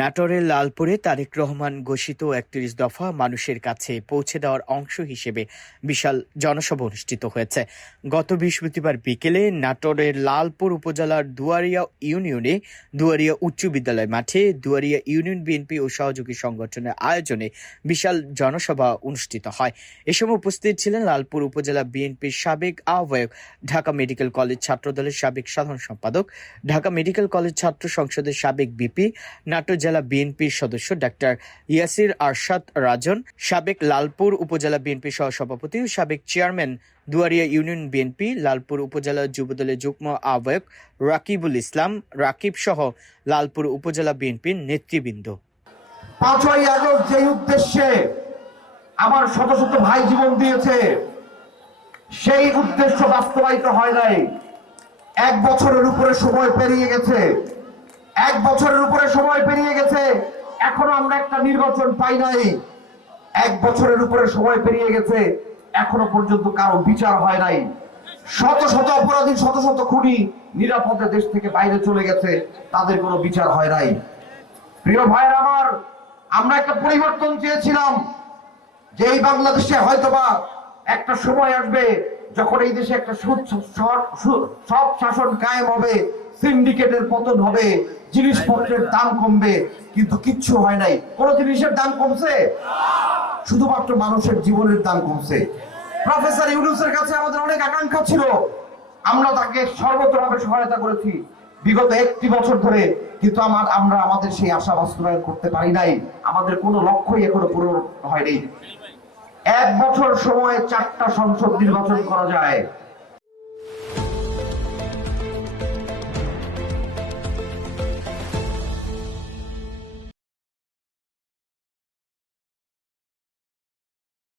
নাটোরের লালপুরে তারেক রহমান ঘোষিত ৩১ দফা মানুষের কাছে পৌঁছে দেওয়ার অংশ হিসেবে বিশাল জনসভা অনুষ্ঠিত হয়েছে। গত বৃহস্পতিবার বিকেলে নাটোরের লালপুর উপজেলার দুয়ারিয়া ইউনিয়নে দুয়ারিয়া উচ্চ বিদ্যালয় মাঠে দুয়ারিয়া ইউনিয়ন বিএনপি ও সহযোগী সংগঠনের আয়োজনে বিশাল জনসভা অনুষ্ঠিত হয়। এ সময় উপস্থিত ছিলেন লালপুর উপজেলা বিএনপির সাবেক আহ্বায়ক, ঢাকা মেডিকেল কলেজ ছাত্রদলের সাবেক সাধারণ সম্পাদক, ঢাকা মেডিকেল কলেজ ছাত্র সংসদের সাবেক বিপি, নাটোর জেলা বিএনপির সদস্য ডাক্তার ইয়াসির আরশাদ রাজন, সাবেক লালপুর উপজেলা বিএনপি সহসভাপতি ও সাবেক chairman Duaria union BNP, Lalpur উপজেলা যুবদলের যুগ্ম আহ্বায়ক রাকিবুল ইসলাম রাকিব সহ লালপুর উপজেলা বিএনপির নেতৃবৃন্দ। ৫ই আগস্ট যে উদ্দেশ্যে আমার শত শত ভাই জীবন দিয়েছে, সেই উদ্দেশ্য বাস্তবায়িত হয় নাই। ১ বছরের উপরে সময় পেরিয়ে গেছে, 1 বছরের উপরে সময় পেরিয়ে গেছে, এখনো আমরা একটা নির্বাচন পাই নাই। 1 বছরের উপরে সময় পেরিয়ে গেছে, এখনো পর্যন্ত কারো বিচার হয় নাই। শত শত অপরাধী, শত শত খুনি নিরাপদে দেশ থেকে বাইরে চলে গেছে, তাদের কোনো বিচার হয় নাই। প্রিয় ভাইয়ের আমার, আমরা একটা পরিবর্তন চেয়েছিলাম যে এই বাংলাদেশে হয়তোবা একটা সময় আসবে যখন এই দেশে একটা সব শাসন কায়েম হবে, সিন্ডিকেটের পতন হবে, জিনিসপত্রের দাম কমবে, কিন্তু কিচ্ছু হয় নাই। কোন জিনিসের দাম কমছে? শুধুমাত্র মানুষের জীবনের দাম কমছে। প্রফেসর ইউনূসের কাছে আমাদের অনেক আকাঙ্ক্ষা ছিল, আমরা তাকে সর্বতভাবে সহায়তা করেছি বিগত 1টি বছর ধরে, কিন্তু আমরা আমাদের সেই আশা বাস্তবায়ন করতে পারি নাই। আমাদের কোনো লক্ষ্যই এখনো পূরণ হয়নি। 1 বছর সময়ে 4টা সংসদ নির্বাচন করা যায়।